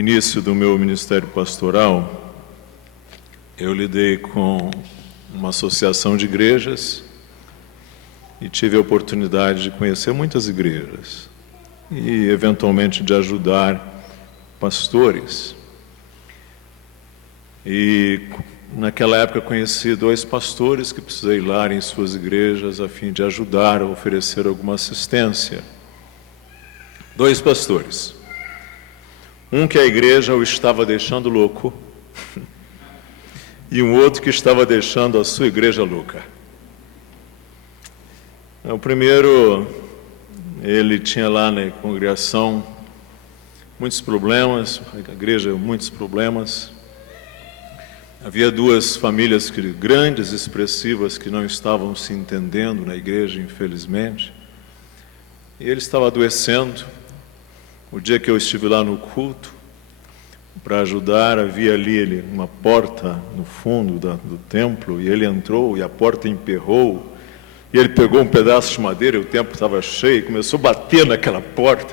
início do meu ministério pastoral, eu lidei com uma associação de igrejas e tive a oportunidade de conhecer muitas igrejas e, eventualmente, de ajudar pastores. E, naquela época, conheci 2 pastores que precisei ir lá em suas igrejas a fim de ajudar a oferecer alguma assistência. 2 pastores. Um que a igreja o estava deixando louco e um outro que estava deixando a sua igreja louca. O primeiro, ele tinha lá na congregação muitos problemas, a igreja muitos problemas. Havia 2 famílias grandes, expressivas, que não estavam se entendendo na igreja, infelizmente. E ele estava adoecendo. O dia que eu estive lá no culto, para ajudar, havia ali uma porta no fundo do templo, e ele entrou e a porta emperrou, e ele pegou um pedaço de madeira, e o templo estava cheio, e começou a bater naquela porta.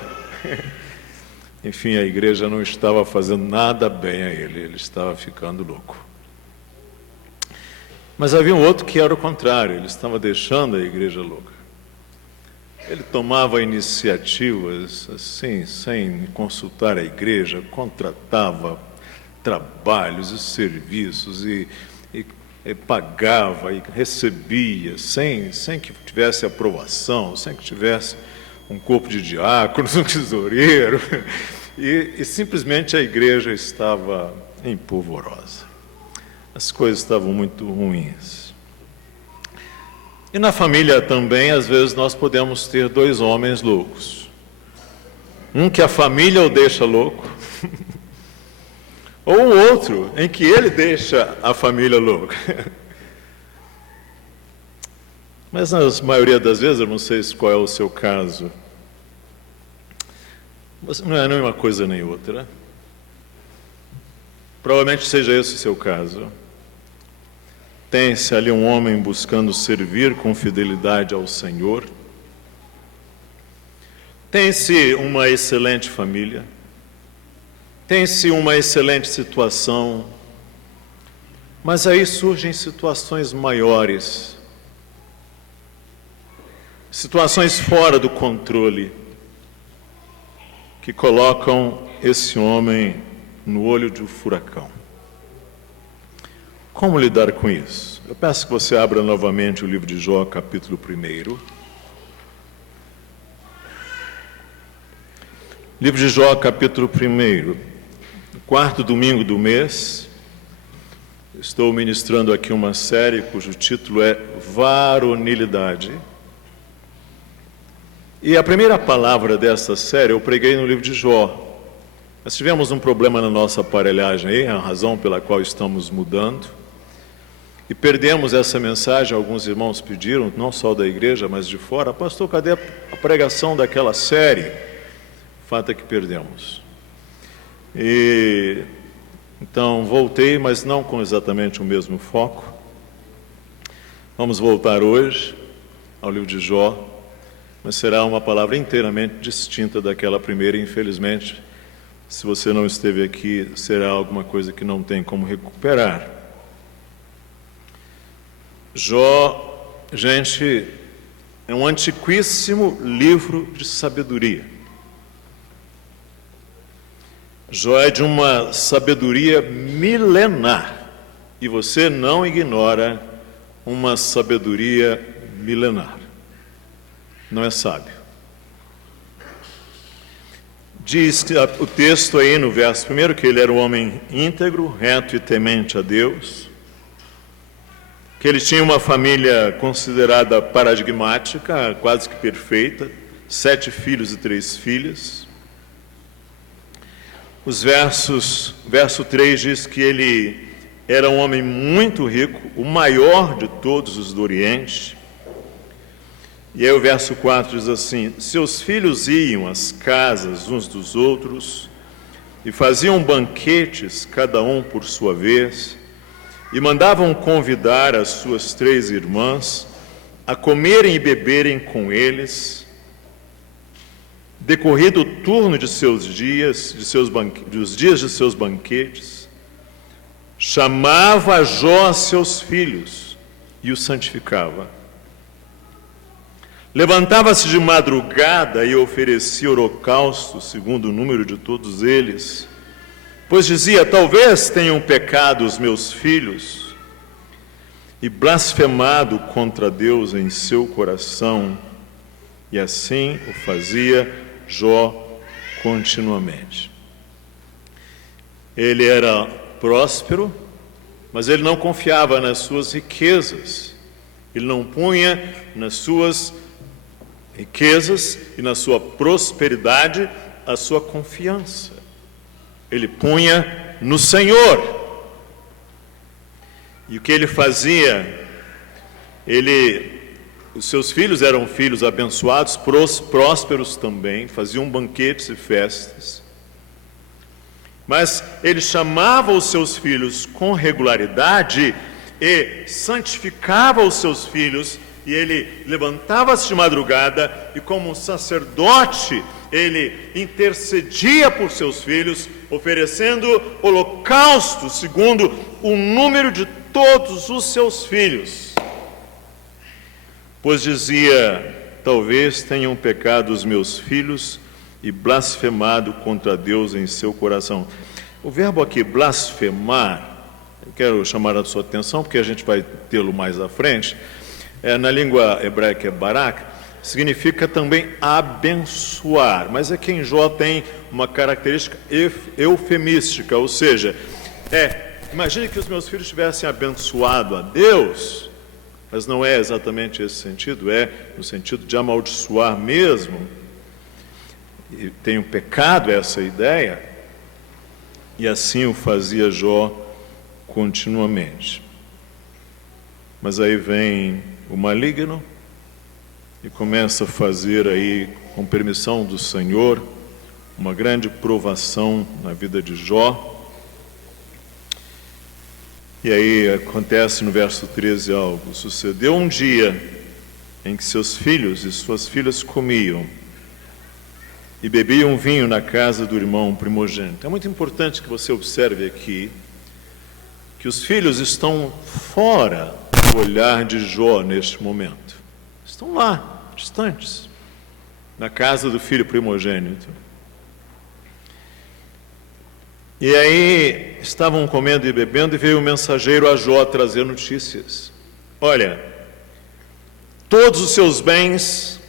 Enfim, a igreja não estava fazendo nada bem a ele estava ficando louco. Mas havia um outro que era o contrário, ele estava deixando a igreja louca. Ele tomava iniciativas, assim, sem consultar a igreja, contratava trabalhos e serviços e pagava e recebia, sem que tivesse aprovação, sem que tivesse um corpo de diáconos, um tesoureiro, e simplesmente a igreja estava empolvorosa. As coisas estavam muito ruins. E na família também, às vezes, nós podemos ter 2 homens loucos. Um que a família o deixa louco, ou um outro em que ele deixa a família louca. Mas na maioria das vezes, eu não sei qual é o seu caso, não é nem uma coisa nem outra. Provavelmente seja esse o seu caso. Tem-se ali um homem buscando servir com fidelidade ao Senhor. Tem-se uma excelente família. Tem-se uma excelente situação. Mas aí surgem situações maiores. Situações fora do controle, que colocam esse homem no olho de um furacão. Como lidar com isso? Eu peço que você abra novamente o livro de Jó, capítulo 1. Livro de Jó, capítulo 1. No 4º domingo do mês, estou ministrando aqui uma série cujo título é Varonilidade. E a primeira palavra dessa série eu preguei no livro de Jó. Nós tivemos um problema na nossa aparelhagem aí, a razão pela qual estamos mudando. E perdemos essa mensagem, alguns irmãos pediram, não só da igreja, mas de fora. Pastor, cadê a pregação daquela série? O fato é que perdemos. E então voltei, mas não com exatamente o mesmo foco. Vamos voltar hoje ao livro de Jó, mas será uma palavra inteiramente distinta daquela primeira, infelizmente. Se você não esteve aqui, será alguma coisa que não tem como recuperar. Jó, gente, é um antiquíssimo livro de sabedoria. Jó é de uma sabedoria milenar, e você não ignora uma sabedoria milenar. Não é sábio. Diz que o texto aí no verso 1 que ele era um homem íntegro, reto e temente a Deus, que ele tinha uma família considerada paradigmática, quase que perfeita, 7 filhos e 3 filhas. Verso 3 diz que ele era um homem muito rico, o maior de todos os do Oriente. E aí o verso 4 diz assim: seus filhos iam às casas uns dos outros e faziam banquetes, cada um por sua vez, e mandavam convidar as suas 3 irmãs a comerem e beberem com eles. decorrido o turno de seus dias, dos dias de seus banquetes, chamava Jó a seus filhos e os santificava. Levantava-se de madrugada e oferecia holocausto, segundo o número de todos eles, pois dizia: talvez tenham pecado os meus filhos, e blasfemado contra Deus em seu coração, e assim o fazia Jó continuamente. Ele era próspero, mas ele não confiava nas suas riquezas, ele não punha nas suas riquezas e na sua prosperidade a sua confiança. Ele punha no Senhor. E o que ele fazia? Os seus filhos eram filhos abençoados, prósperos também, faziam banquetes e festas. Mas ele chamava os seus filhos com regularidade e santificava os seus filhos. E ele levantava-se de madrugada e, como um sacerdote, ele intercedia por seus filhos, oferecendo holocausto segundo o número de todos os seus filhos. Pois dizia: talvez tenham pecado os meus filhos e blasfemado contra Deus em seu coração. O verbo aqui, blasfemar, eu quero chamar a sua atenção, porque a gente vai tê-lo mais à frente. Na língua hebraica barak, significa também abençoar, mas aqui em Jó tem uma característica eufemística, ou seja, imagine que os meus filhos tivessem abençoado a Deus, mas não é exatamente esse sentido, é no sentido de amaldiçoar mesmo, e tem um pecado essa ideia, e assim o fazia Jó continuamente. Mas aí vem o maligno e começa a fazer aí, com permissão do Senhor, uma grande provação na vida de Jó. E aí acontece no verso 13 algo: sucedeu um dia em que seus filhos e suas filhas comiam e bebiam vinho na casa do irmão primogênito. É muito importante que você observe aqui que os filhos estão fora do olhar de Jó neste momento. Estão lá, distantes, na casa do filho primogênito. E aí estavam comendo e bebendo e veio o mensageiro a Jó trazer notícias. Olha, todos os seus bens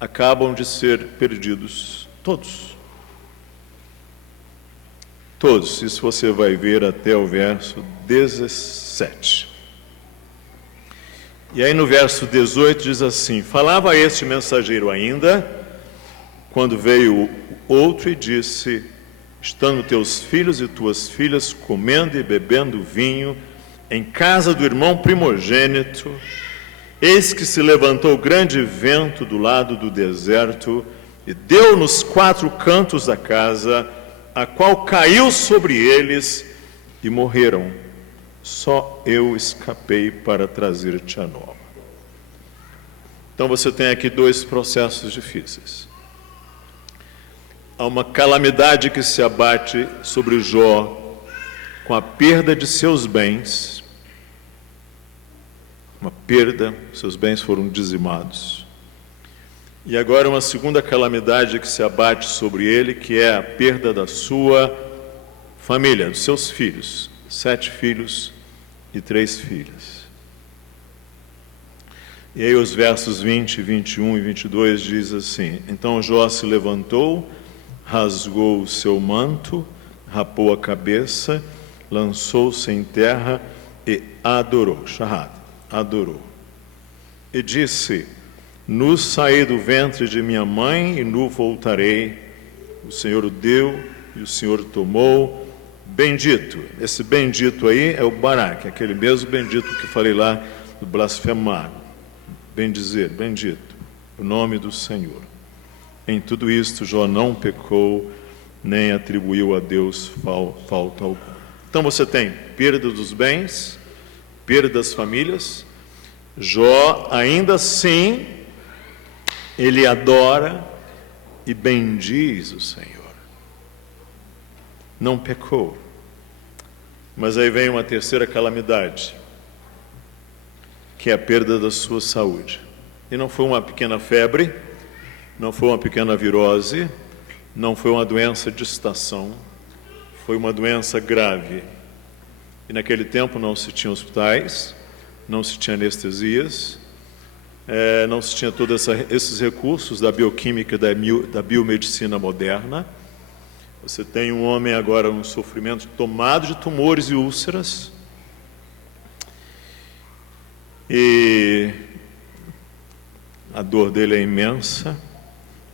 acabam de ser perdidos. Todos. Todos. Isso você vai ver até o verso 17. E aí no verso 18 diz assim: falava este mensageiro ainda, quando veio outro e disse: estando teus filhos e tuas filhas comendo e bebendo vinho em casa do irmão primogênito, eis que se levantou grande vento do lado do deserto e deu nos 4 cantos da casa, a qual caiu sobre eles e morreram. Só eu escapei para trazer-te a nova. Então você tem aqui 2 processos difíceis. Há uma calamidade que se abate sobre Jó com a perda de seus bens. Uma perda, seus bens foram dizimados. E agora uma segunda calamidade que se abate sobre ele, que é a perda da sua família, dos seus filhos. 7 filhos e 3 filhas. E aí os versos 20, 21 e 22 diz assim: então Jó se levantou, rasgou o seu manto, rapou a cabeça, lançou-se em terra e adorou. Shahad, adorou. E disse: nu saí do ventre de minha mãe e nu voltarei. O Senhor o deu e o Senhor o tomou. Bendito. Esse bendito aí é o barak, aquele mesmo bendito que falei lá do blasfemar. Bendizer, bendito, o nome do Senhor. Em tudo isto, Jó não pecou, nem atribuiu a Deus falta alguma. Então você tem perda dos bens, perda das famílias. Jó, ainda assim, ele adora, e bendiz o Senhor. Não pecou. Mas aí vem uma terceira calamidade, que é a perda da sua saúde. E não foi uma pequena febre, não foi uma pequena virose, não foi uma doença de estação, foi uma doença grave. E naquele tempo não se tinha hospitais, não se tinha anestesias, não se tinha todos esses recursos da bioquímica, da biomedicina moderna. Você tem um homem agora num sofrimento tomado de tumores e úlceras, e a dor dele é imensa.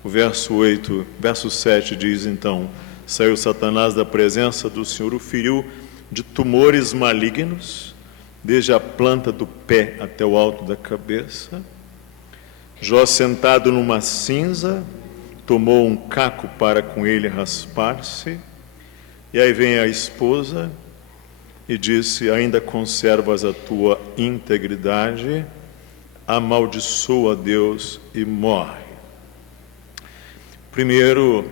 O verso 7 diz, então, saiu Satanás da presença do Senhor, o feriu de tumores malignos, desde a planta do pé até o alto da cabeça. Jó, sentado numa cinza, tomou um caco para com ele raspar-se. E aí vem a esposa e disse, ainda conservas a tua integridade, amaldiçoa a Deus e morre. Primeiro,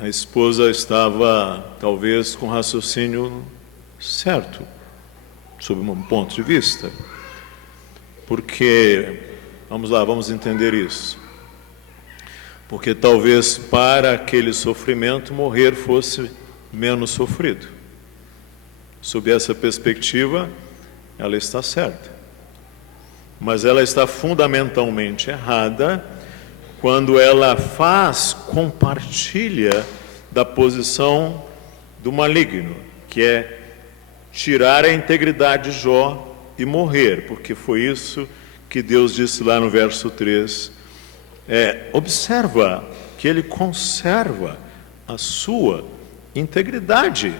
a esposa estava, talvez, com raciocínio certo, sob um ponto de vista. Porque, vamos lá, vamos entender isso. Porque talvez para aquele sofrimento morrer fosse menos sofrido. Sob essa perspectiva, ela está certa. Mas ela está fundamentalmente errada quando ela compartilha da posição do maligno, que é tirar a integridade de Jó e morrer, porque foi isso que Deus disse lá no verso 3. Observa que ele conserva a sua integridade.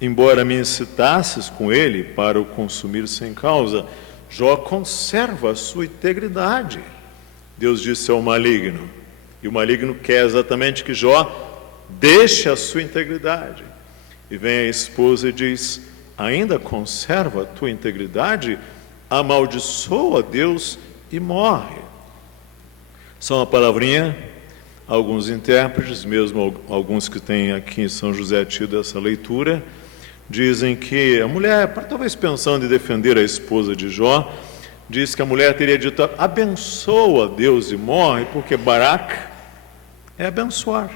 Embora me incitasses com ele para o consumir sem causa, Jó conserva a sua integridade. Deus disse ao maligno, e o maligno quer exatamente que Jó deixe a sua integridade. E vem a esposa e diz, ainda conserva a tua integridade? Amaldiçoa a Deus e morre. Só uma palavrinha, alguns intérpretes, mesmo alguns que têm aqui em São José tido essa leitura, dizem que a mulher, talvez pensando em defender a esposa de Jó, diz que a mulher teria dito, abençoa Deus e morre, porque Barak é abençoar.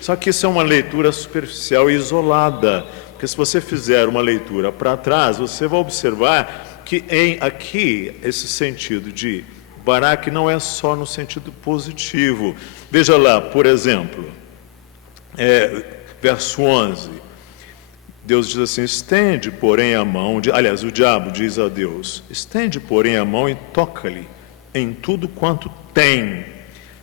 Só que isso é uma leitura superficial e isolada, porque se você fizer uma leitura para trás, você vai observar que aqui esse sentido de Barak não é só no sentido positivo. Veja lá, por exemplo, verso 11, Deus diz assim, estende, porém, a mão, aliás, o diabo diz a Deus, estende, porém, a mão e toca-lhe em tudo quanto tem,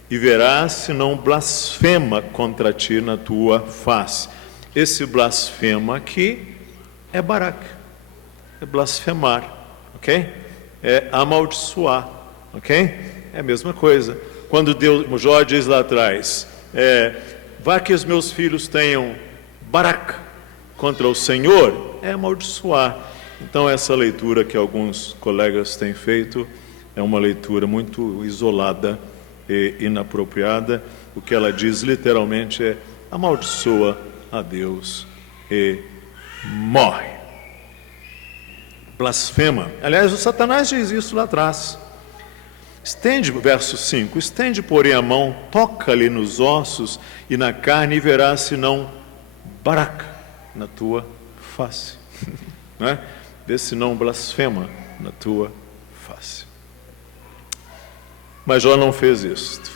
e verás se não blasfema contra ti na tua face. Esse blasfema aqui é Barak, é blasfemar, ok? É amaldiçoar, ok? É a mesma coisa. Quando Jó diz lá atrás, vá que os meus filhos tenham Barak contra o Senhor, é amaldiçoar. Então essa leitura que alguns colegas têm feito é uma leitura muito isolada e inapropriada. O que ela diz literalmente é amaldiçoa a Deus e morre. Blasfema. Aliás, o Satanás diz isso lá atrás. Estende, verso 5, estende, porém, a mão, toca-lhe nos ossos e na carne, e verás se não Barak na tua face. Não é? Vê se não blasfema na tua face. Mas Jó não fez isto.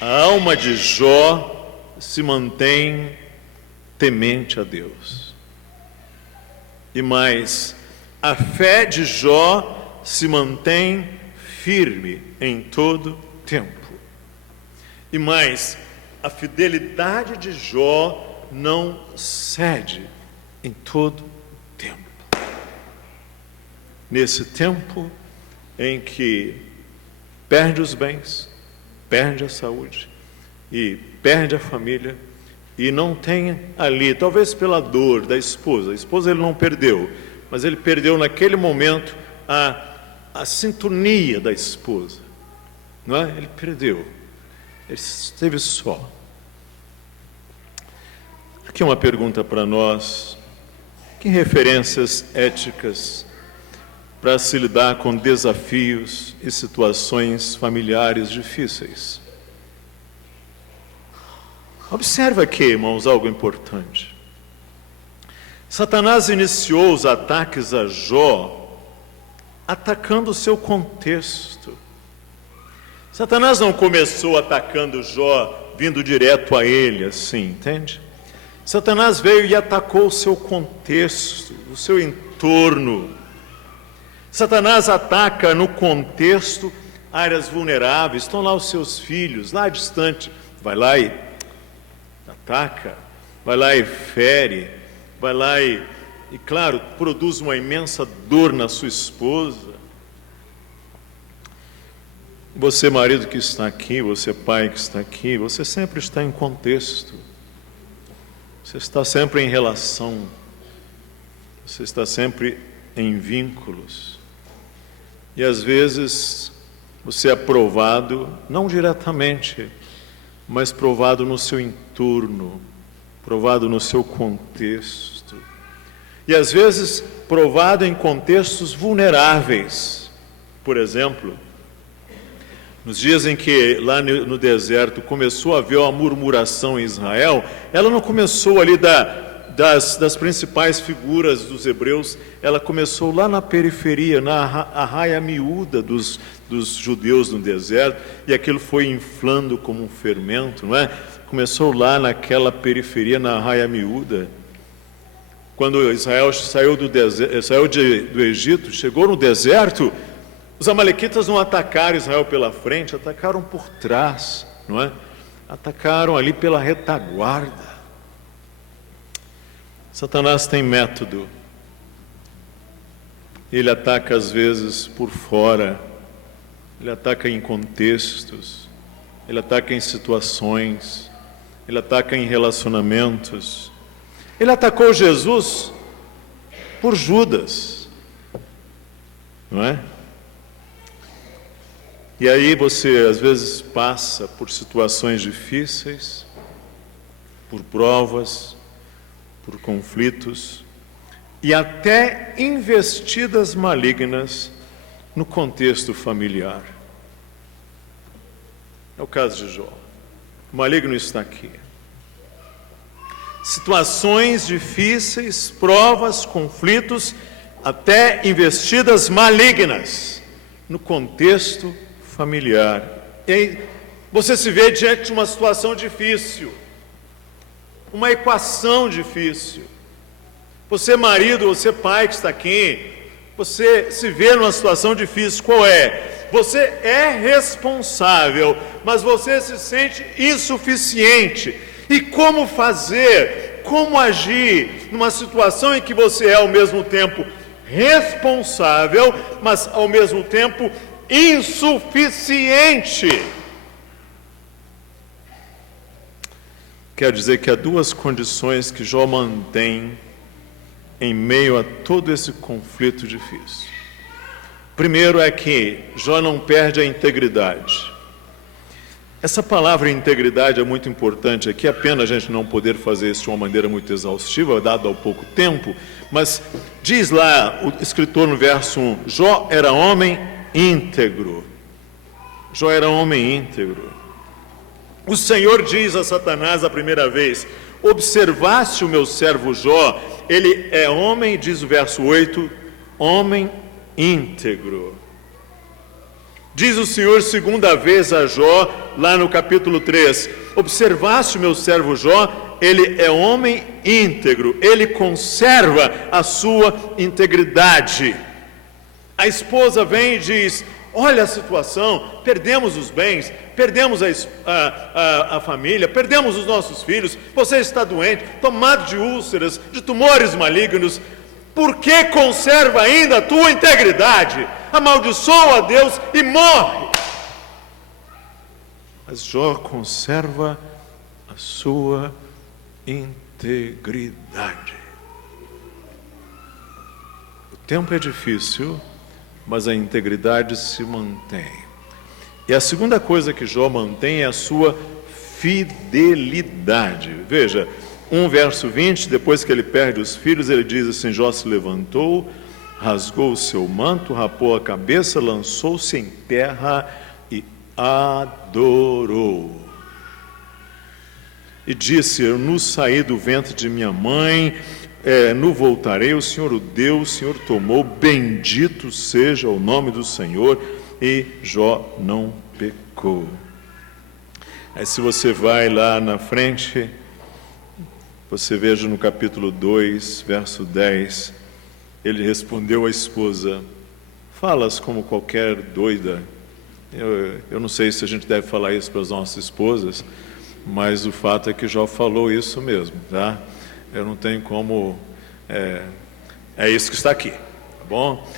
A alma de Jó se mantém temente a Deus. E mais, a fé de Jó se mantém firme em todo tempo. E mais, a fidelidade de Jó não cede em todo tempo. Nesse tempo em que perde os bens, perde a saúde e perde a família e não tem ali, talvez pela dor da esposa. A esposa ele não perdeu, mas ele perdeu naquele momento a sintonia da esposa, não é? Ele perdeu. Ele esteve só. Aqui uma pergunta para nós. Que referências éticas para se lidar com desafios e situações familiares difíceis? Observa aqui, irmãos, algo importante. Satanás iniciou os ataques a Jó atacando o seu contexto. Satanás não começou atacando Jó vindo direto a ele, assim, entende? Satanás veio e atacou o seu contexto, o seu entorno. Satanás ataca no contexto áreas vulneráveis. Estão lá os seus filhos, lá distante. Vai lá e ataca, vai lá e fere, vai lá e claro, produz uma imensa dor na sua esposa. Você, marido que está aqui, você, pai que está aqui, você sempre está em contexto. Você está sempre em relação. Você está sempre em vínculos. E às vezes você é provado, não diretamente, mas provado no seu entorno, provado no seu contexto. E às vezes provado em contextos vulneráveis. Por exemplo, nos dias em que lá no deserto começou a haver uma murmuração em Israel, ela não começou ali das principais figuras dos hebreus, ela começou lá na periferia, na arraia miúda dos judeus no deserto, e aquilo foi inflando como um fermento, não é? Começou lá naquela periferia, na arraia miúda. Quando Israel saiu do Egito, chegou no deserto, os amalequitas não atacaram Israel pela frente, atacaram por trás, não é? Atacaram ali pela retaguarda. Satanás tem método. Ele ataca às vezes por fora, ele ataca em contextos, ele ataca em situações, ele ataca em relacionamentos. Ele atacou Jesus por Judas, não é? E aí você às vezes passa por situações difíceis, por provas, por conflitos e até investidas malignas no contexto familiar. É o caso de Jó. O maligno está aqui. Situações difíceis, provas, conflitos, até investidas malignas no contexto familiar. E aí você se vê diante de uma situação difícil, uma equação difícil. Você, marido, você, pai que está aqui, você se vê numa situação difícil. Qual é? Você é responsável, mas você se sente insuficiente. E como fazer? Como agir numa situação em que você é ao mesmo tempo responsável, mas ao mesmo tempo insuficiente? Quer dizer que há duas condições que Jó mantém em meio a todo esse conflito difícil. Primeiro é que Jó não perde a integridade. Essa palavra integridade é muito importante aqui, é pena a gente não poder fazer isso de uma maneira muito exaustiva, dado ao pouco tempo, mas diz lá o escritor no verso 1, Jó era homem íntegro. Jó era homem íntegro. O Senhor diz a Satanás a primeira vez, observaste o meu servo Jó, ele é homem, diz o verso 8, homem íntegro. Diz o Senhor segunda vez a Jó, lá no capítulo 3, observaste o meu servo Jó, ele é homem íntegro, ele conserva a sua integridade. A esposa vem e diz, olha a situação, perdemos os bens, perdemos a família, perdemos os nossos filhos, você está doente, tomado de úlceras, de tumores malignos, por que conserva ainda a tua integridade? Amaldiçoa a Deus e morre. Mas Jó conserva a sua integridade. O tempo é difícil, mas a integridade se mantém. E a segunda coisa que Jó mantém é a sua fidelidade. Veja, 1 verso 20, depois que ele perde os filhos, ele diz assim: Jó se levantou, rasgou o seu manto, rapou a cabeça, lançou-se em terra e adorou. E disse: eu no saí do ventre de minha mãe, no voltarei, o Senhor o deu, o Senhor tomou, bendito seja o nome do Senhor. E Jó não pecou. Aí se você vai lá na frente, você veja no capítulo 2, verso 10, ele respondeu à esposa: falas como qualquer doida. Eu não sei se a gente deve falar isso para as nossas esposas, mas o fato é que Jó falou isso mesmo, tá? Eu não tenho como... É isso que está aqui, tá bom?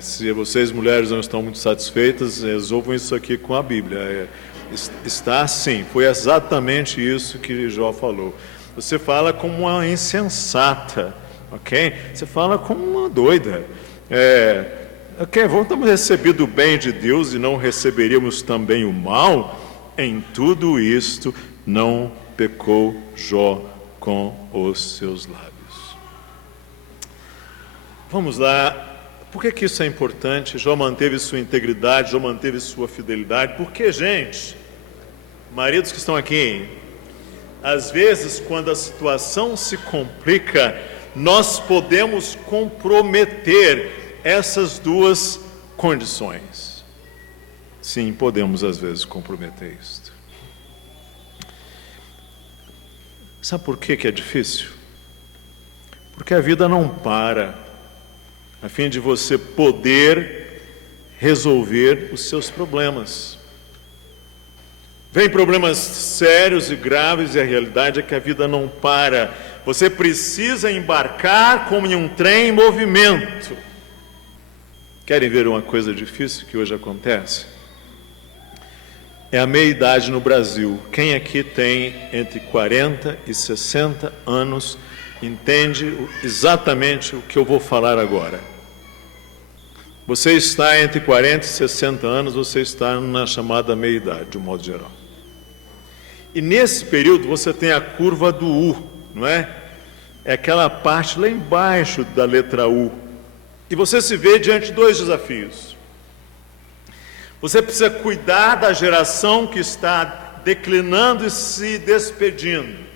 Se vocês mulheres não estão muito satisfeitas, resolvam isso aqui com a Bíblia. Está assim, foi exatamente isso que Jó falou. Você fala como uma insensata, ok? Você fala como uma doida. Ok, vamos ter recebido o bem de Deus e não receberíamos também o mal? Em tudo isto não pecou Jó com os seus lábios. Vamos lá. Por que isso é importante? Jó manteve sua integridade, Jó manteve sua fidelidade. Porque, gente, maridos que estão aqui, às vezes, quando a situação se complica, nós podemos comprometer essas duas condições. Sim, podemos às vezes comprometer isto. Sabe por que é difícil? Porque a vida não para a fim de você poder resolver os seus problemas. Vem problemas sérios e graves e a realidade é que a vida não para. Você precisa embarcar como em um trem em movimento. Querem ver uma coisa difícil que hoje acontece? É a meia-idade no Brasil. Quem aqui tem entre 40 e 60 anos entende exatamente o que eu vou falar agora. Você está entre 40 e 60 anos, você está na chamada meia-idade, de um modo geral. E nesse período você tem a curva do U, não é? É aquela parte lá embaixo da letra U. E você se vê diante de dois desafios. Você precisa cuidar da geração que está declinando e se despedindo,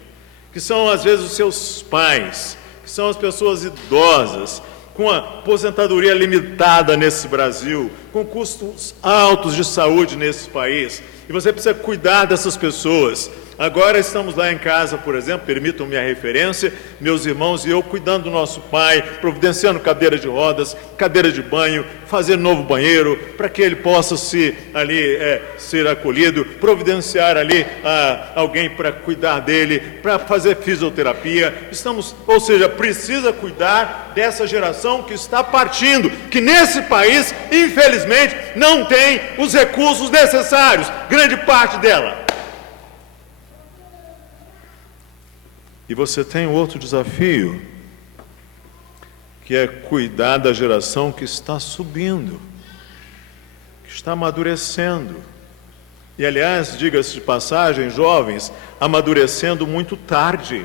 que são às vezes os seus pais, que são as pessoas idosas, com a aposentadoria limitada nesse Brasil, com custos altos de saúde nesse país, e você precisa cuidar dessas pessoas. Agora estamos lá em casa, por exemplo, permitam-me a referência, meus irmãos e eu cuidando do nosso pai, providenciando cadeira de rodas, cadeira de banho, fazer novo banheiro, para que ele possa ser acolhido, providenciar ali alguém para cuidar dele, para fazer fisioterapia. Ou seja, precisa cuidar dessa geração que está partindo, que nesse país, infelizmente, não tem os recursos necessários, grande parte dela. E você tem outro desafio, que é cuidar da geração que está subindo, que está amadurecendo. E, aliás, diga-se de passagem, jovens, amadurecendo muito tarde,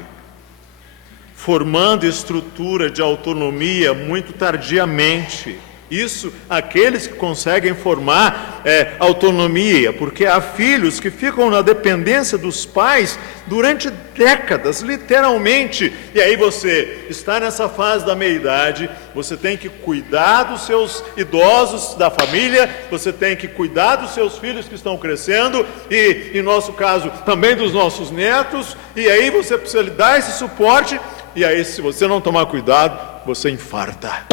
formando estrutura de autonomia muito tardiamente. Isso, aqueles que conseguem formar autonomia, porque há filhos que ficam na dependência dos pais durante décadas, literalmente. E aí você está nessa fase da meia-idade, você tem que cuidar dos seus idosos da família, você tem que cuidar dos seus filhos que estão crescendo e, em nosso caso, também dos nossos netos, e aí você precisa lhe dar esse suporte, e aí se você não tomar cuidado, você infarta.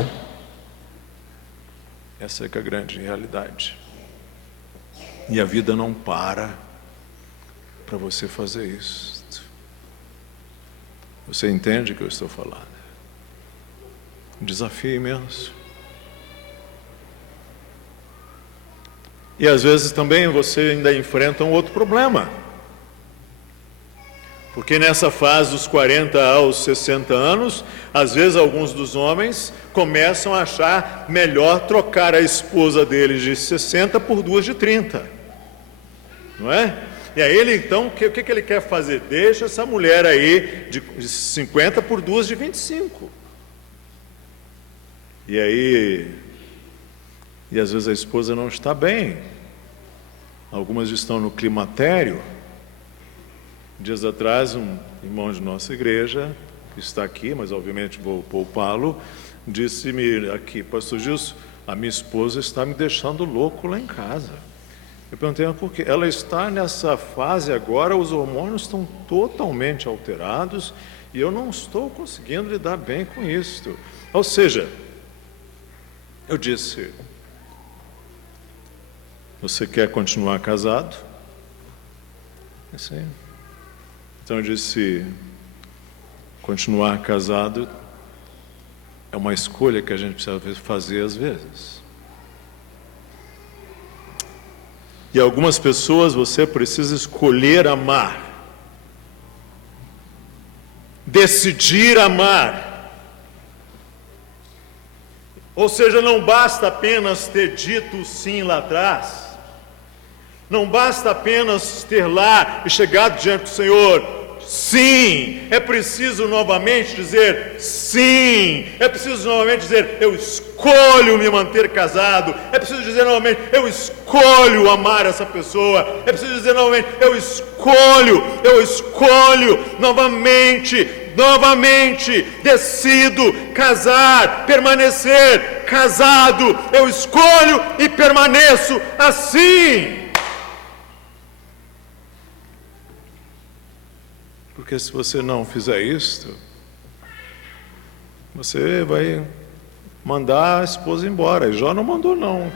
Essa é que é a grande realidade. E a vida não para você fazer isso. Você entende o que eu estou falando? Um desafio imenso. E às vezes também você ainda enfrenta um outro problema. Porque nessa fase dos 40 aos 60 anos, às vezes alguns dos homens começam a achar melhor trocar a esposa deles de 60 por duas de 30. não é? E aí ele então, o que ele quer fazer? Deixa essa mulher aí de 50 por duas de 25. E aí, e às vezes a esposa não está bem. Algumas estão no climatério. Dias atrás, um irmão de nossa igreja, que está aqui, mas obviamente vou poupá-lo, disse-me aqui: pastor Gilson, a minha esposa está me deixando louco lá em casa. Eu perguntei: por quê? Ela está nessa fase agora, os hormônios estão totalmente alterados e eu não estou conseguindo lidar bem com isso. Ou seja, eu disse: você quer continuar casado? Assim. Então eu disse: continuar casado é uma escolha que a gente precisa fazer às vezes. E algumas pessoas você precisa escolher amar, decidir amar. Ou seja, não basta apenas ter dito sim lá atrás, não basta apenas ter lá e chegado diante do Senhor. Sim, é preciso novamente dizer sim, é preciso novamente dizer: eu escolho me manter casado, é preciso dizer novamente: eu escolho amar essa pessoa, é preciso dizer novamente: eu escolho novamente, decido casar, permanecer casado, eu escolho e permaneço assim. Porque se você não fizer isto, você vai mandar a esposa embora. E Jó não mandou, não.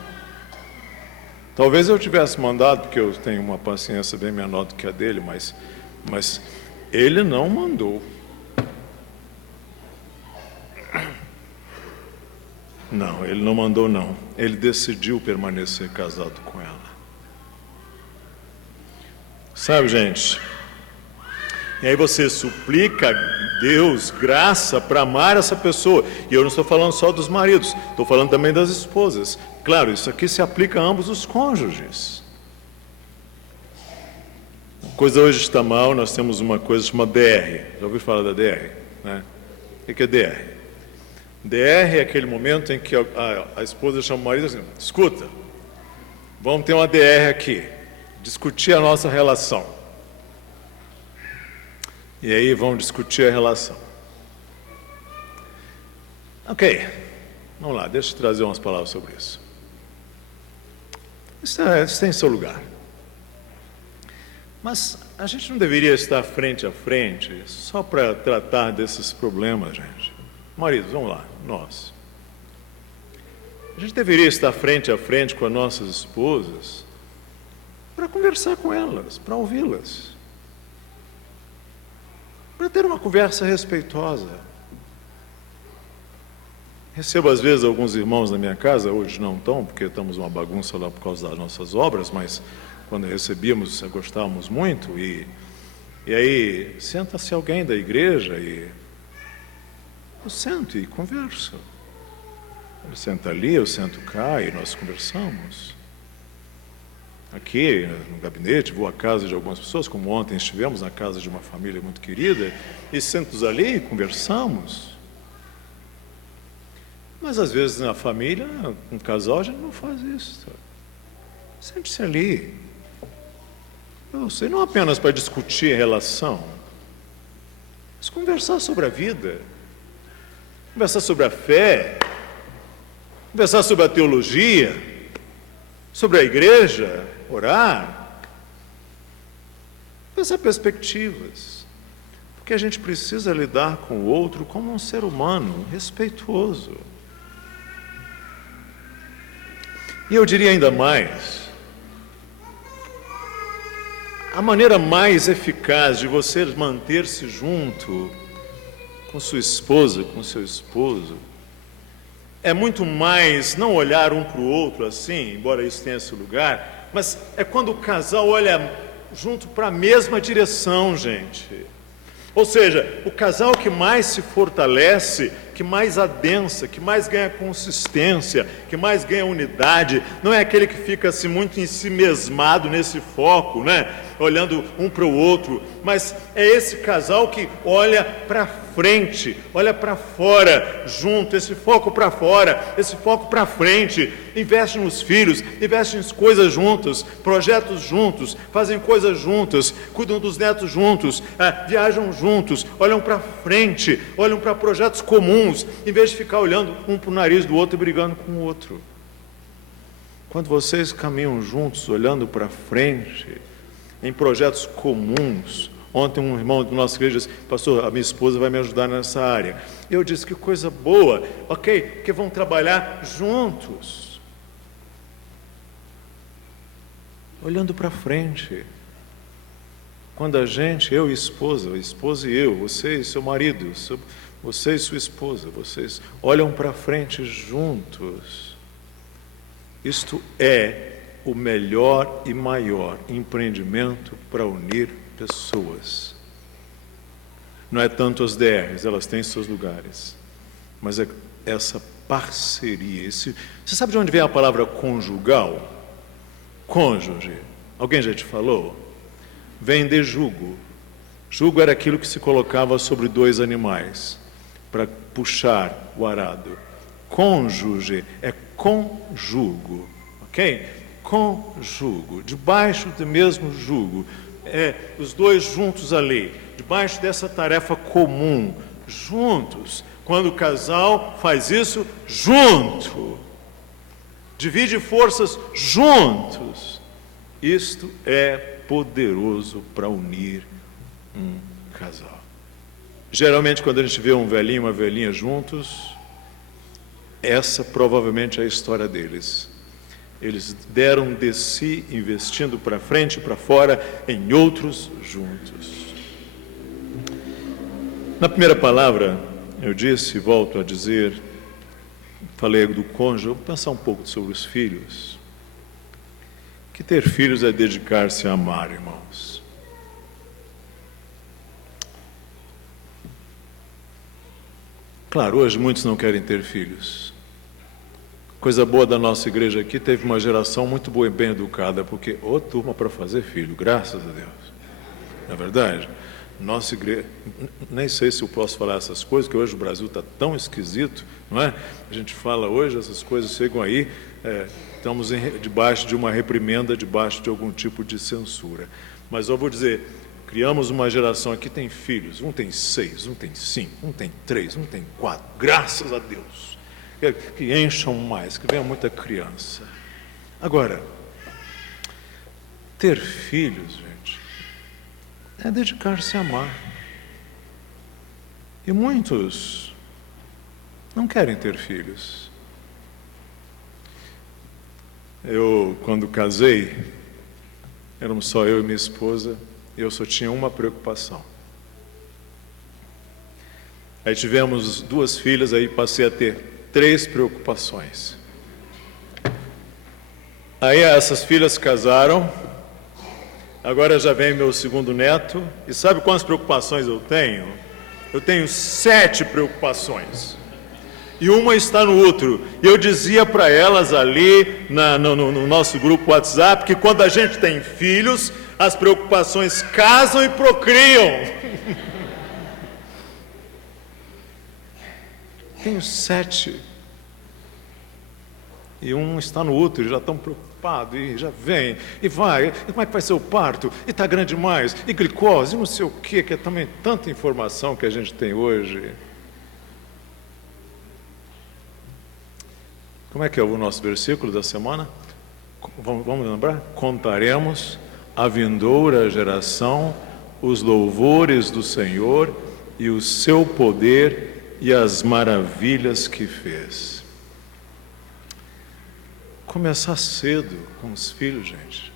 Talvez eu tivesse mandado, porque eu tenho uma paciência bem menor do que a dele, mas ele não mandou. Não, ele não mandou, não. Ele decidiu permanecer casado com ela. Sabe, gente? E aí você suplica a Deus graça para amar essa pessoa. E eu não estou falando só dos maridos, estou falando também das esposas. Claro, isso aqui se aplica a ambos os cônjuges. A coisa hoje está mal, nós temos uma coisa chamada DR. Já ouviu falar da DR? Né? O que é DR? DR é aquele momento em que a esposa chama o marido assim: escuta, vamos ter uma DR aqui, discutir a nossa relação. E aí vão discutir a relação. Ok, vamos lá, deixa eu trazer umas palavras sobre isso. Isso tem seu lugar. Mas a gente não deveria estar frente a frente só para tratar desses problemas, gente. Maridos, vamos lá, nós. A gente deveria estar frente a frente com as nossas esposas para conversar com elas, para ouvi-las, para ter uma conversa respeitosa. Recebo às vezes alguns irmãos na minha casa, hoje não estão, porque estamos uma bagunça lá por causa das nossas obras, mas quando recebíamos, gostávamos muito, e aí senta-se alguém da igreja e eu sento e converso. Ele senta ali, eu sento cá e nós conversamos. Aqui no gabinete, vou à casa de algumas pessoas, como ontem estivemos na casa de uma família muito querida, e sentamos ali e conversamos. Mas às vezes na família, um casal, a gente não faz isso. Sente-se ali. Eu sei, não apenas para discutir a relação, mas conversar sobre a vida, conversar sobre a fé, conversar sobre a teologia, sobre a igreja, orar, pensar perspectivas, porque a gente precisa lidar com o outro como um ser humano respeitoso. E eu diria ainda mais, a maneira mais eficaz de você manter-se junto com sua esposa, com seu esposo, é muito mais não olhar um para o outro assim, embora isso tenha seu lugar, mas é quando o casal olha junto para a mesma direção, gente. Ou seja, o casal que mais se fortalece, que mais adensa, que mais ganha consistência, que mais ganha unidade. Não é aquele que fica assim muito ensimesmado nesse foco, né? Olhando um para o outro, mas é esse casal que olha para frente, olha para fora, junto, esse foco para fora, esse foco para frente, investe nos filhos, investe em coisas juntas, projetos juntos, fazem coisas juntas, cuidam dos netos juntos, viajam juntos, olham para frente, olham para projetos comuns, em vez de ficar olhando um para o nariz do outro e brigando com o outro. Quando vocês caminham juntos, olhando para frente, em projetos comuns. Ontem um irmão da nossa igreja disse: pastor, a minha esposa vai me ajudar nessa área. Eu disse: que coisa boa, ok, que vão trabalhar juntos, olhando para frente. Quando a gente, eu e a esposa e eu, você e seu marido, você e sua esposa, vocês olham para frente juntos, isto é o melhor e maior empreendimento para unir pessoas. Não é tanto as DRs, elas têm seus lugares, mas é essa parceria. Você sabe de onde vem a palavra conjugal? Cônjuge. Alguém já te falou? Vem de jugo. Jugo era aquilo que se colocava sobre dois animais para puxar o arado. Cônjuge é conjugo, ok? Conjugo, debaixo do mesmo jugo, os dois juntos ali, debaixo dessa tarefa comum, juntos. Quando o casal faz isso junto, divide forças juntos, isto é poderoso para unir um casal. Geralmente, quando a gente vê um velhinho e uma velhinha juntos, essa provavelmente é a história deles. Eles deram de si, investindo para frente e para fora, em outros juntos. Na primeira palavra, eu disse, e volto a dizer, falei do cônjuge, vou pensar um pouco sobre os filhos. Que ter filhos é dedicar-se a amar, irmãos. Claro, hoje muitos não querem ter filhos. Coisa boa da nossa igreja aqui, teve uma geração muito boa e bem educada, porque turma para fazer filho, graças a Deus. Não é verdade? Nossa igreja, nem sei se eu posso falar essas coisas, que hoje o Brasil está tão esquisito, não é? A gente fala hoje, essas coisas chegam aí, estamos debaixo de uma reprimenda, debaixo de algum tipo de censura. Mas eu vou dizer, criamos uma geração aqui, tem filhos, um tem 6, um tem 5, um tem 3, um tem 4, graças a Deus. Que encham mais, que venha muita criança. Agora, ter filhos, gente, é dedicar-se a amar. E muitos não querem ter filhos. Eu, quando casei, éramos só eu e minha esposa, e eu só tinha uma preocupação. Aí tivemos 2 filhas, aí passei a ter 3 preocupações. Aí essas filhas casaram, agora já vem meu segundo neto, e sabe quantas preocupações eu tenho? Eu tenho 7 preocupações, e uma está no outro. E eu dizia para elas ali, no nosso grupo WhatsApp, que quando a gente tem filhos, as preocupações casam e procriam. Tenho 7. E um está no outro, e já estão preocupados, e já vem, e vai, e como é que vai ser o parto? E está grande demais, e glicose, e não sei o quê, que é também tanta informação que a gente tem hoje. Como é que é o nosso versículo da semana? Vamos lembrar? Contaremos à vindoura geração os louvores do Senhor e o seu poder e as maravilhas que fez. Começar cedo com os filhos, gente.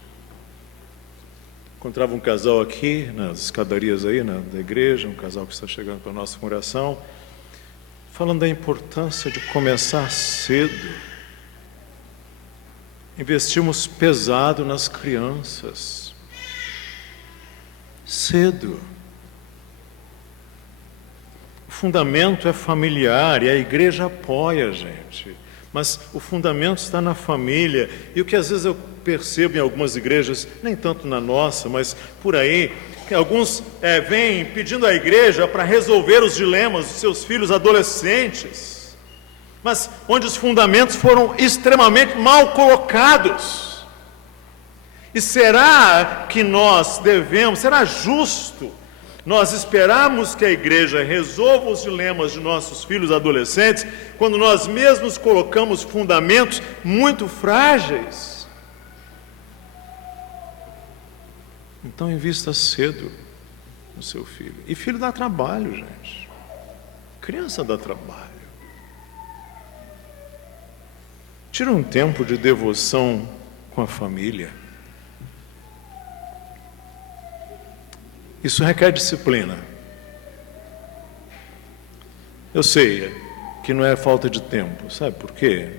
Encontrava um casal aqui, nas escadarias aí, da igreja, um casal que está chegando para a nossa congregação, falando da importância de começar cedo. Investimos pesado nas crianças. Cedo. fundamento é familiar e a igreja apoia a gente. Mas o fundamento está na família. E o que às vezes eu percebo em algumas igrejas, nem tanto na nossa, mas por aí, que alguns vêm pedindo à igreja para resolver os dilemas dos seus filhos adolescentes, mas onde os fundamentos foram extremamente mal colocados. E será que nós devemos, será justo nós esperarmos que a igreja resolva os dilemas de nossos filhos adolescentes, quando nós mesmos colocamos fundamentos muito frágeis? Então invista cedo no seu filho. E filho dá trabalho, gente. Criança dá trabalho. Tira um tempo de devoção com a família. Isso requer disciplina. Eu sei que não é falta de tempo. Sabe por quê?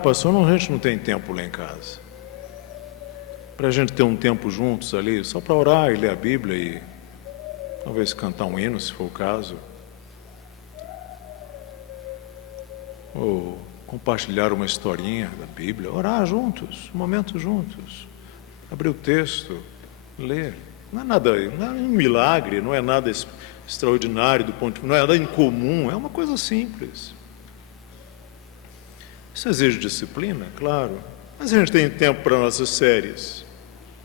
Pastor, a gente não tem tempo lá em casa. Para a gente ter um tempo juntos ali, só para orar e ler a Bíblia e talvez cantar um hino, se for o caso. Ou compartilhar uma historinha da Bíblia. Orar juntos, um momento juntos. Abrir o texto, ler. Não é um milagre, não é nada extraordinário, não é nada incomum, é uma coisa simples. Isso exige disciplina, claro, mas a gente tem tempo para nossas séries.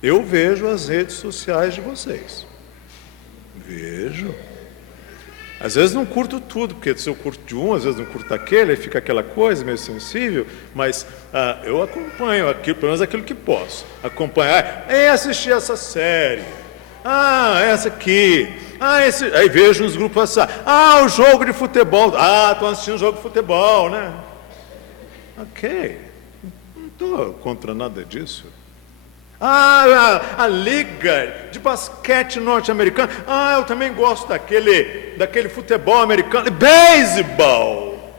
Eu vejo as redes sociais de vocês. Vejo. Às vezes não curto tudo, porque se eu curto de um, às vezes não curto aquele, aí fica aquela coisa meio sensível, mas eu acompanho aquilo, pelo menos aquilo que posso. Acompanhar, assistir essa série. Essa aqui. Aí vejo nos grupos assim. O jogo de futebol. Estou assistindo o jogo de futebol, né? Ok. Não estou contra nada disso. A liga de basquete norte-americano. Eu também gosto daquele futebol americano. Beisebol.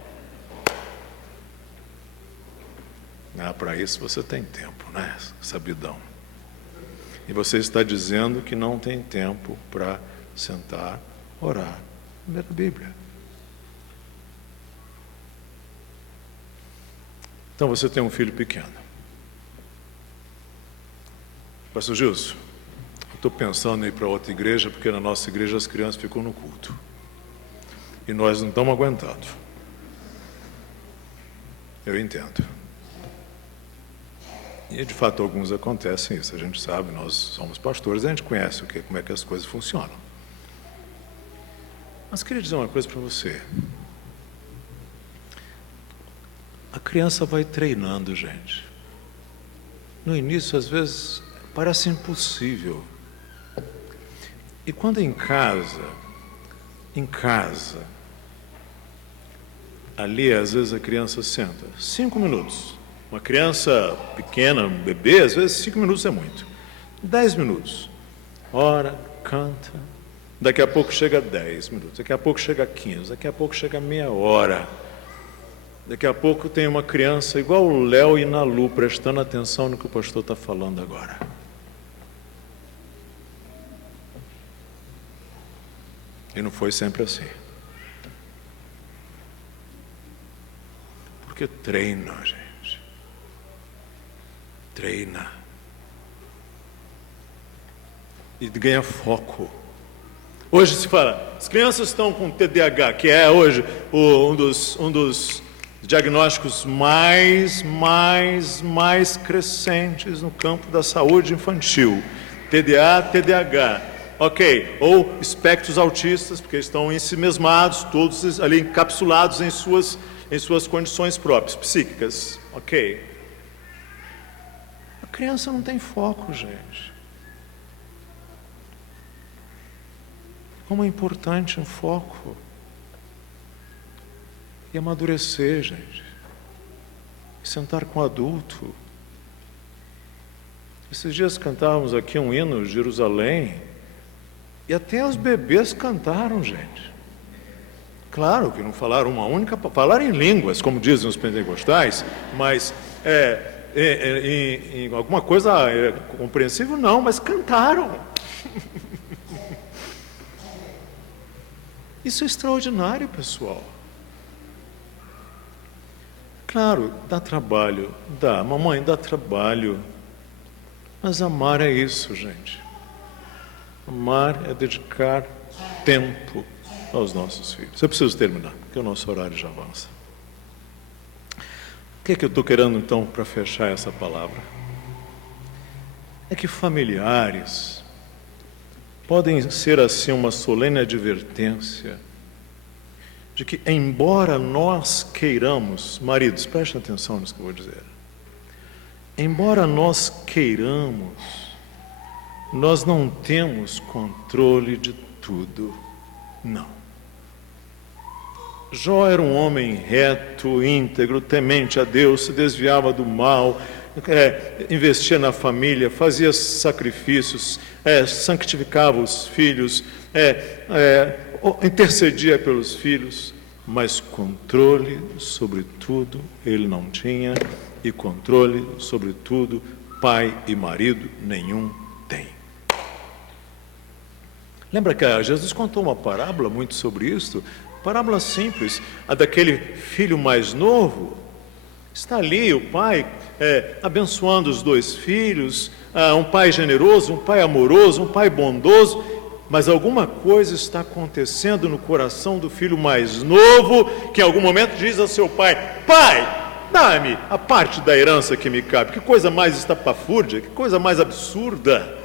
Para isso você tem tempo, né? Sabidão. E você está dizendo que não tem tempo para sentar, orar, ler a Bíblia. Então você tem um filho pequeno. Pastor Gilson, eu estou pensando em ir para outra igreja, porque na nossa igreja as crianças ficam no culto. E nós não estamos aguentando. Eu entendo. E de fato alguns acontecem isso, a gente sabe, nós somos pastores, a gente conhece como é que as coisas funcionam. Mas queria dizer uma coisa para você. A criança vai treinando, gente. No início, às vezes, parece impossível. E quando em casa, ali às vezes a criança senta 5 minutos. Uma criança pequena, um bebê, às vezes 5 minutos é muito. 10 minutos. Ora, canta. Daqui a pouco chega 10 minutos. Daqui a pouco chega 15. Daqui a pouco chega meia hora. Daqui a pouco tem uma criança igual o Léo e Nalu, prestando atenção no que o pastor está falando agora. E não foi sempre assim. Porque treina, gente. Treina. E ganha foco. Hoje se fala, as crianças estão com TDAH, que é hoje um dos diagnósticos mais crescentes no campo da saúde infantil. TDAH. Ok, ou espectros autistas, porque estão ensimesmados, todos ali encapsulados em suas condições próprias, psíquicas. Ok. A criança não tem foco, gente. Como é importante um foco. E amadurecer, gente. E sentar com o adulto. Esses dias cantávamos aqui um hino, Jerusalém, e até os bebês cantaram, gente. Claro que não falaram uma única, falaram em línguas, como dizem os pentecostais, mas em alguma coisa compreensível não, mas cantaram. Isso é extraordinário, pessoal. Claro, dá trabalho, dá. Mamãe, dá trabalho. Mas amar é isso, gente. Amar é dedicar tempo aos nossos filhos. Eu preciso terminar, porque o nosso horário já avança. O que é que eu estou querendo, então, para fechar essa palavra? É que familiares podem ser, assim, uma solene advertência de que, embora nós queiramos, maridos, prestem atenção nisso que eu vou dizer, embora nós queiramos, nós não temos controle de tudo, não. Jó era um homem reto, íntegro, temente a Deus, se desviava do mal, investia na família, fazia sacrifícios, santificava os filhos, intercedia pelos filhos, mas controle sobre tudo ele não tinha, e controle sobre tudo pai e marido nenhum tem. Lembra que Jesus contou uma parábola muito sobre isso? Parábola simples, a daquele filho mais novo. Está ali o pai abençoando os dois filhos, um pai generoso, um pai amoroso, um pai bondoso, mas alguma coisa está acontecendo no coração do filho mais novo, que em algum momento diz ao seu pai: pai, dá-me a parte da herança que me cabe. Que coisa mais estapafúrdia, que coisa mais absurda.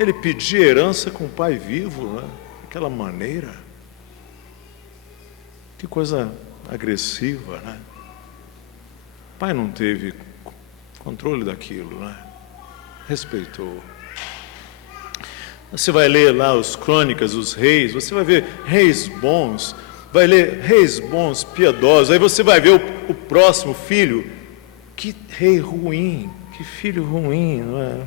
Ele pedia herança com o pai vivo, né? Daquela maneira. Que coisa agressiva, né? O pai não teve controle daquilo, né? Respeitou. Você vai ler lá os crônicas, os reis, você vai ver reis bons, vai ler reis bons, piedosos, aí você vai ver o próximo filho, que rei ruim, que filho ruim, não é?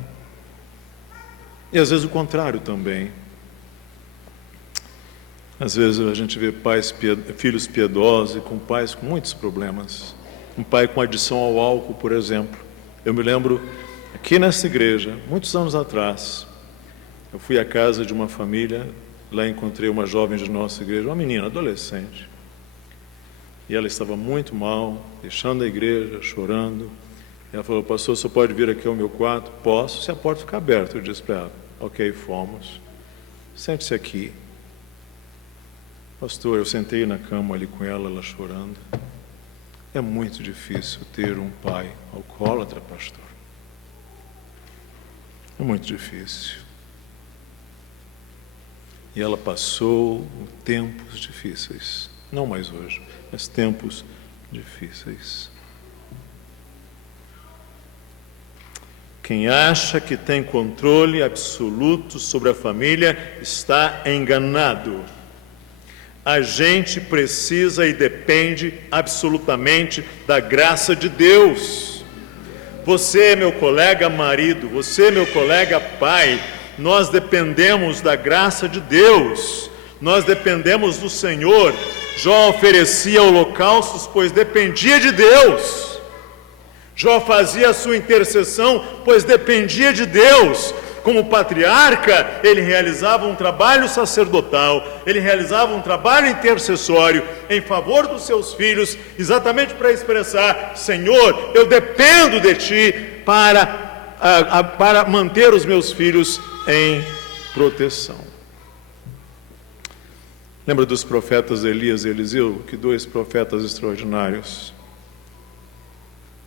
E às vezes o contrário também. Às vezes a gente vê filhos piedosos e com pais com muitos problemas. Um pai com adição ao álcool, por exemplo. Eu me lembro, aqui nessa igreja, muitos anos atrás, eu fui à casa de uma família, lá encontrei uma jovem de nossa igreja, uma menina, adolescente. E ela estava muito mal, deixando a igreja, chorando. E ela falou: pastor, você pode vir aqui ao meu quarto? Posso, se a porta ficar aberta. Eu disse para ela: ok, fomos. Sente-se aqui. Pastor, eu sentei na cama ali com ela, ela chorando. É muito difícil ter um pai alcoólatra, pastor. É muito difícil. E ela passou tempos difíceis. Não mais hoje, mas tempos difíceis. Quem acha que tem controle absoluto sobre a família está enganado. A gente precisa e depende absolutamente da graça de Deus. Você, meu colega marido, você, meu colega pai, nós dependemos da graça de Deus. Nós dependemos do Senhor. Jó oferecia holocaustos, pois dependia de Deus. Jó fazia a sua intercessão, pois dependia de Deus. Como patriarca, ele realizava um trabalho sacerdotal, ele realizava um trabalho intercessório em favor dos seus filhos, exatamente para expressar: Senhor, eu dependo de Ti para manter os meus filhos em proteção. Lembra dos profetas Elias e Eliseu? Que dois profetas extraordinários.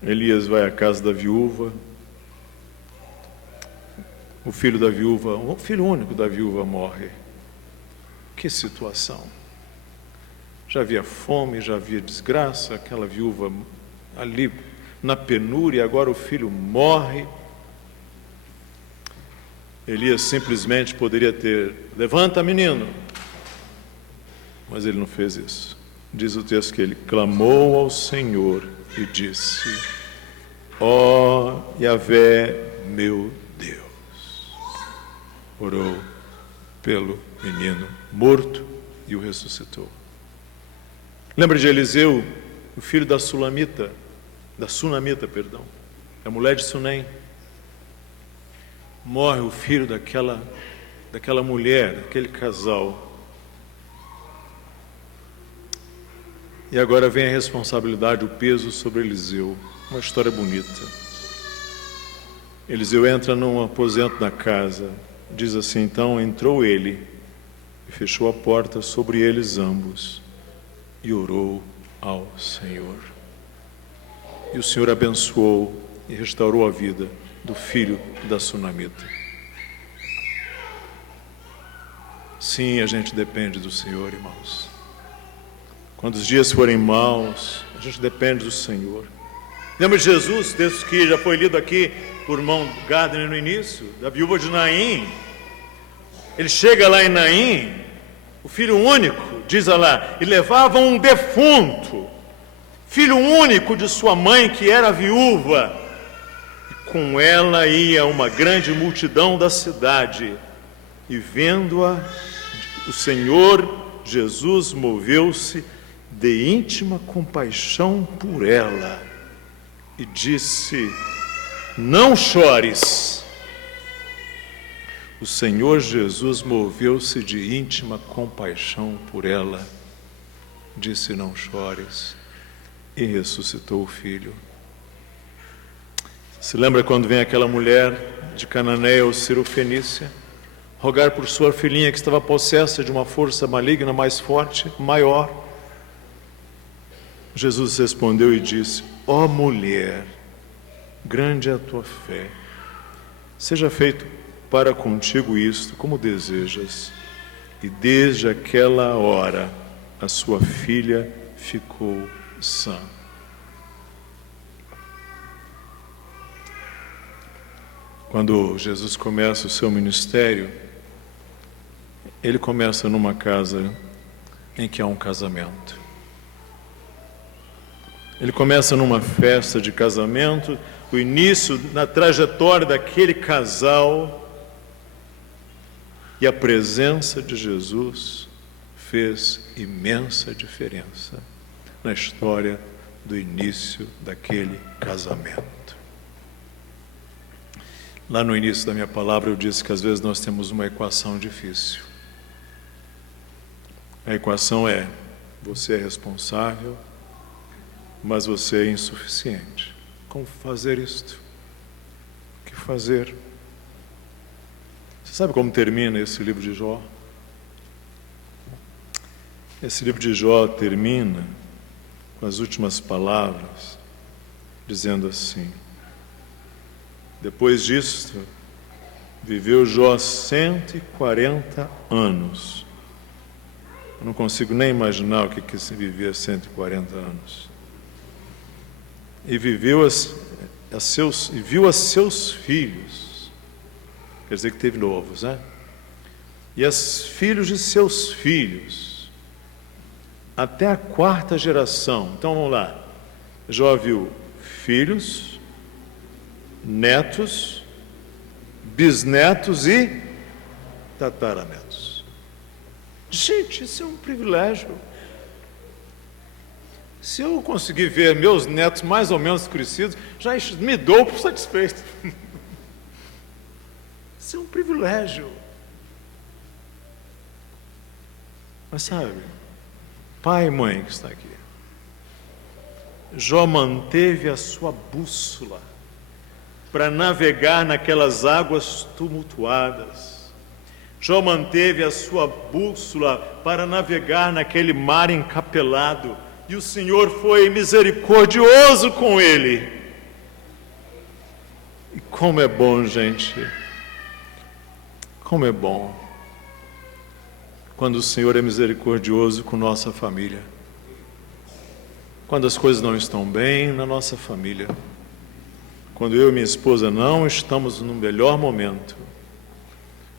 Elias vai à casa da viúva. O filho da viúva, o filho único da viúva morre. Que situação! Já havia fome, já havia desgraça, aquela viúva ali na penúria, agora o filho morre. Elias simplesmente poderia ter: levanta, menino. Mas ele não fez isso. Diz o texto que ele clamou ao Senhor e disse: ó Yahvé, meu Deus. Orou pelo menino morto e o ressuscitou. Lembra de Eliseu, o filho da Sunamita, a mulher de Sunem. Morre o filho daquela mulher, daquele casal. E agora vem a responsabilidade, o peso sobre Eliseu. Uma história bonita. Eliseu entra num aposento da casa. Diz assim: então entrou ele e fechou a porta sobre eles ambos e orou ao Senhor. E o Senhor abençoou e restaurou a vida do filho da sunamita. Sim, a gente depende do Senhor, irmãos. Quando os dias forem maus, a gente depende do Senhor. Lembra de Jesus, texto que já foi lido aqui por irmão Gardner no início, da viúva de Naim. Ele chega lá em Naim, o filho único, diz lá, e levavam um defunto, filho único de sua mãe, que era viúva. E com ela ia uma grande multidão da cidade. E vendo-a, o Senhor Jesus moveu-se de íntima compaixão por ela e disse: não chores. O Senhor Jesus moveu-se de íntima compaixão por ela, disse: não chores, e ressuscitou o filho. Se lembra quando vem aquela mulher de Cananeia ou Sirofenícia rogar por sua filhinha que estava possessa de uma força maligna mais forte, maior? Jesus respondeu e disse: ó mulher, grande é a tua fé, seja feito para contigo isto como desejas. E desde aquela hora a sua filha ficou sã. Quando Jesus começa o seu ministério, ele começa numa casa em que há um casamento. Ele começa numa festa de casamento, o início na trajetória daquele casal, e a presença de Jesus fez imensa diferença na história do início daquele casamento. Lá no início da minha palavra eu disse que às vezes nós temos uma equação difícil. A equação é: você é responsável, mas você é insuficiente. Como fazer isto? O que fazer? Você sabe como termina esse livro de Jó? Esse livro de Jó termina com as últimas palavras, dizendo assim: depois disso, viveu Jó 140 anos. Eu não consigo nem imaginar o que se vivia 140 anos. E viu a seus filhos, quer dizer que teve novos, né? E os filhos de seus filhos, até a 4ª geração. Então vamos lá. Jó viu filhos, netos, bisnetos e tataranetos. Gente, isso é um privilégio. Se eu conseguir ver meus netos mais ou menos crescidos, já me dou por satisfeito. Isso é um privilégio. Mas sabe, pai e mãe que está aqui, Jó manteve a sua bússola para navegar naquelas águas tumultuadas. Jó manteve a sua bússola para navegar naquele mar encapelado. E o Senhor foi misericordioso com ele. E como é bom, gente. Como é bom quando o Senhor é misericordioso com nossa família. Quando as coisas não estão bem na nossa família. Quando eu e minha esposa não estamos no melhor momento.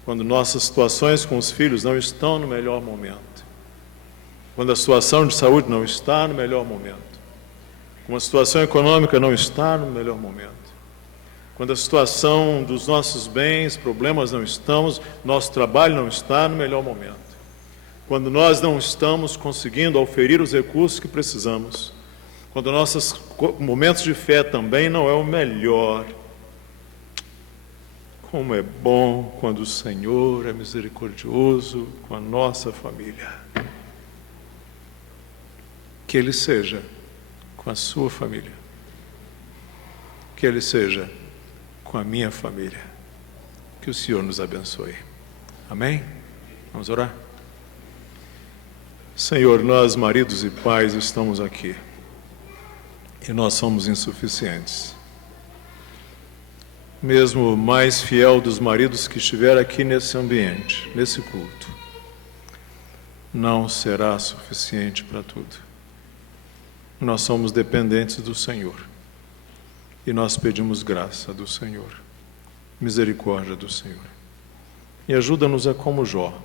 Quando nossas situações com os filhos não estão no melhor momento. Quando a situação de saúde não está no melhor momento. Quando a situação econômica não está no melhor momento. Quando a situação dos nossos bens, problemas não estamos, nosso trabalho não está no melhor momento. Quando nós não estamos conseguindo oferir os recursos que precisamos. Quando nossos momentos de fé também não é o melhor. Como é bom quando o Senhor é misericordioso com a nossa família. Que Ele seja com a sua família. Que Ele seja com a minha família. Que o Senhor nos abençoe. Amém? Vamos orar? Senhor, nós, maridos e pais, estamos aqui. E nós somos insuficientes. Mesmo o mais fiel dos maridos que estiver aqui nesse ambiente, nesse culto, não será suficiente para tudo. Nós somos dependentes do Senhor. E nós pedimos graça do Senhor, misericórdia do Senhor. E ajuda-nos a, como Jó,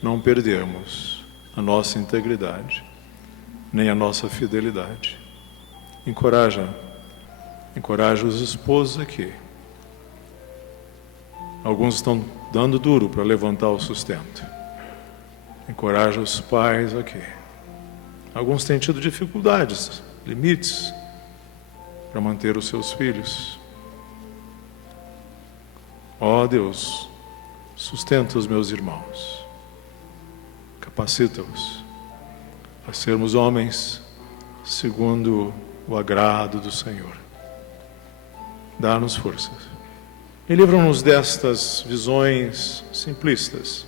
não perdermos a nossa integridade, nem a nossa fidelidade. Encoraja os esposos aqui. Alguns estão dando duro para levantar o sustento. Encoraja os pais aqui. Alguns têm tido dificuldades, limites, para manter os seus filhos. Ó Deus, sustenta os meus irmãos. Capacita-os a sermos homens segundo o agrado do Senhor. Dá-nos forças. E livra-nos destas visões simplistas,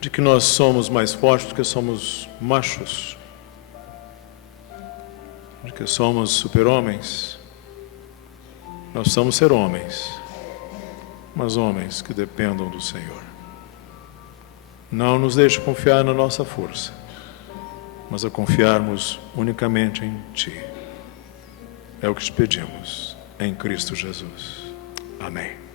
de que nós somos mais fortes porque somos machos, de que somos super-homens. Nós precisamos ser homens, mas homens que dependam do Senhor. Não nos deixe confiar na nossa força, mas a confiarmos unicamente em Ti. É o que te pedimos, em Cristo Jesus. Amém.